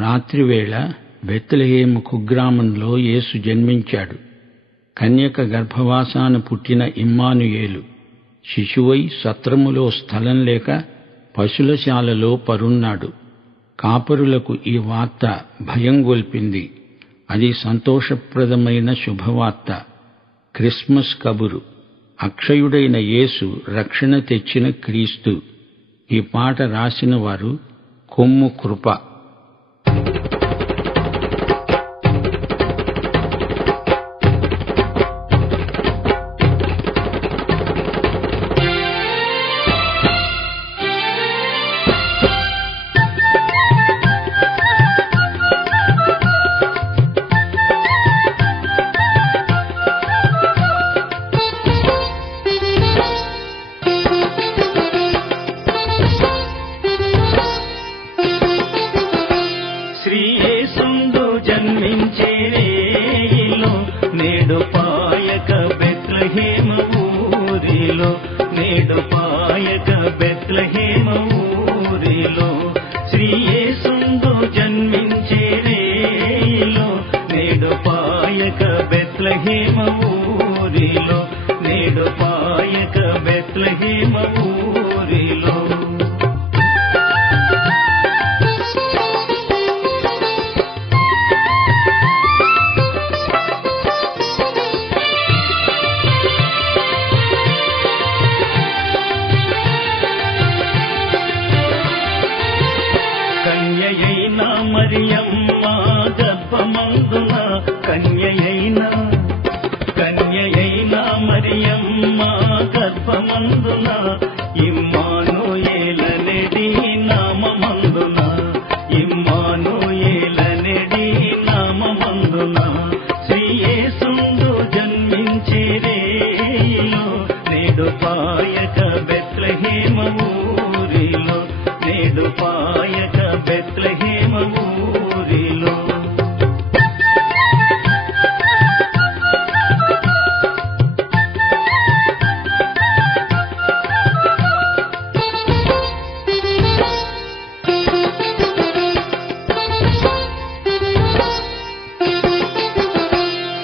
రాత్రివేళ బెత్లెహేము కుగ్రామంలో యేసు జన్మించాడు. కన్యక గర్భవాసాన పుట్టిన ఇమ్మానుయేలు శిశువై సత్రములో స్థలం లేక పశులశాలలో పరున్నాడు. కాపరులకు ఈ వార్త భయం గొల్పింది. అది సంతోషప్రదమైన శుభవార్త, క్రిస్మస్ కబురు. అక్షయుడైన యేసు రక్షణ తెచ్చిన క్రీస్తు. ఈ పాట రాసిన వారు కొమ్ము కృప. శ్రీయేసుందు జన్మించే రేయిలో నేడు పాయక బెత్లెహేము ఊరిలో, నేడు పాయక బెత్లెహేము ఊరిలో. శ్రీయేసుందు జన్మించే రేయిలో నేడు పాయక బెత్లెహేము ఊరిలో, నేడు పాయక బెత్లెహేము ఊరిలో. కన్యయైన మరియమ్మ గర్భమందున, కన్యయైన మరియమ్మ గర్భమందున, ఇమ్మానుయేలనెడి నామమందున, ఇమ్మానుయేలనెడి నామమందున. శ్రీయేసుందు జన్మించే రేయిలో నేడు పాయక బెత్లెహేము ఊరిలో, నేడు పాయక బెత్లెహేము ఊరిలో.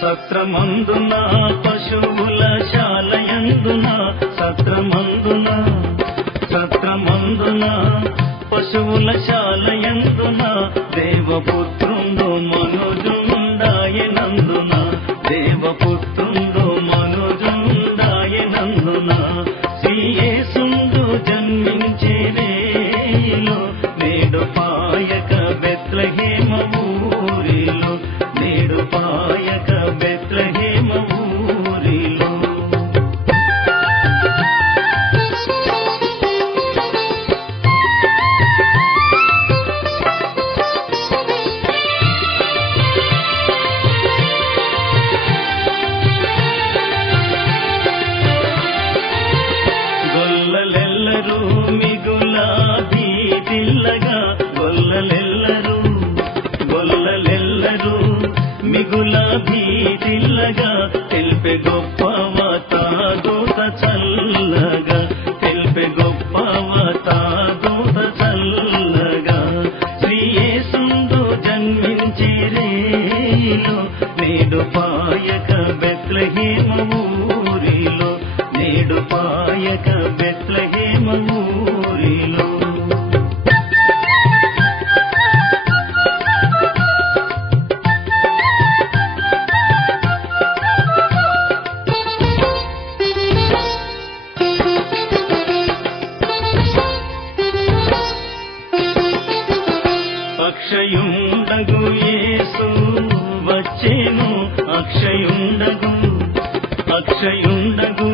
సత్రమందున పశువుల శాలయందున, సత్రమందున పశువుల శాలయందున, దేవపుత్రుండు మనుజుండాయనందున, దేవపుత్రుండు మనుజుండాయనందున. శ్రీయేసుందు జన్మించే రేయిలో నేడు పాయక బెత్లెహేము ఊరిలో, నేడు పాయక బెత్లెహేము ఊరిలో. గొల్లలెల్లరూ మిగుల భీతిల్లగా, గొల్లలెల్లరూ మిగుల భీతిల్లగా, తెలిపే గొప్పవతాదూత చల్లగా, తెలిపే గొప్పవతాదూత చల్లగా. శ్రీయేసుందు జన్మించే రేయిలో నేడు పాయక బెత్లెహేము ఊరిలో, నేడు పాయక బెత్లెహేము ఊరిలో. అక్షయుండగు యేసు వచ్చేను, అక్షయుండగు